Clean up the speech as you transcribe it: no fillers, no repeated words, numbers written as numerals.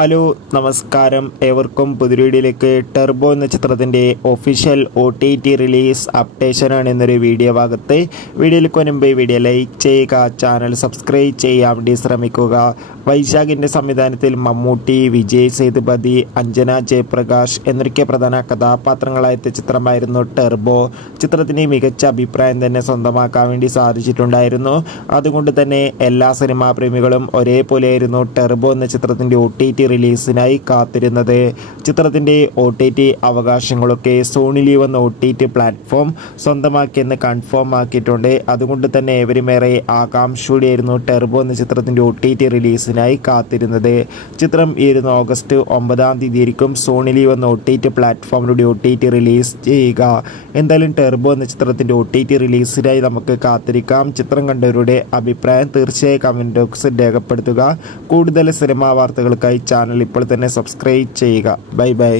Hello നമസ്കാരം, ഏവർക്കും പുതിയ വീഡിയോയിലേക്ക്. ടെർബോ എന്ന ചിത്രത്തിൻ്റെ ഒഫീഷ്യൽ OTT റിലീസ് അപ്ഡേഷനാണ് എന്നൊരു വീഡിയോ ഭാഗത്ത്. വീഡിയോയിലേക്ക് മുൻപ് വീഡിയോ ലൈക്ക് ചെയ്യുക, ചാനൽ സബ്സ്ക്രൈബ് ചെയ്യാൻ വേണ്ടി ശ്രമിക്കുക. വൈശാഖിൻ്റെ സംവിധാനത്തിൽ മമ്മൂട്ടി, വിജയ് സേതുപതി, അഞ്ജന ജയപ്രകാശ് എന്നൊക്കെ പ്രധാന കഥാപാത്രങ്ങളായ ചിത്രമായിരുന്നു ടെർബോ. ചിത്രത്തിന് മികച്ച അഭിപ്രായം തന്നെ സ്വന്തമാക്കാൻ വേണ്ടി സാധിച്ചിട്ടുണ്ടായിരുന്നു. അതുകൊണ്ട് തന്നെ എല്ലാ സിനിമാ പ്രേമികളും ഒരേപോലെയായിരുന്നു ടെർബോ എന്ന ചിത്രത്തിൻ്റെ OTT റിലീസിനായി കാത്തിരുന്നത്. ചിത്രത്തിൻ്റെ OTT അവകാശങ്ങളൊക്കെ സോണി ലീവ് എന്ന OTT പ്ലാറ്റ്ഫോം സ്വന്തമാക്കിയെന്ന് കൺഫേം ആക്കിയിട്ടുണ്ട്. അതുകൊണ്ട് തന്നെ ഏവരുമേറെ ആകാംക്ഷയോടെയായിരുന്നു ടെർബോ എന്ന ചിത്രത്തിൻ്റെ OTT റിലീസിനായി കാത്തിരുന്നത്. ചിത്രം ഈ ഓഗസ്റ്റ് 9 ആയിരിക്കും സോണി ലീവ് എന്ന OTT പ്ലാറ്റ്ഫോമിലൂടെ OTT റിലീസ് ചെയ്യുക. എന്തായാലും ടെർബോ എന്ന ചിത്രത്തിൻ്റെ OTT റിലീസിനായി നമുക്ക് കാത്തിരിക്കാം. ചിത്രം കണ്ടവരുടെ അഭിപ്രായം തീർച്ചയായും കമൻറ്റ് ബോക്സിൽ രേഖപ്പെടുത്തുക. കൂടുതൽ സിനിമാ വാർത്തകൾക്കായി ചാനൽ ഇപ്പോൾ തന്നെ സബ്സ്ക്രൈബ് ചെയ്യുക. Bye bye.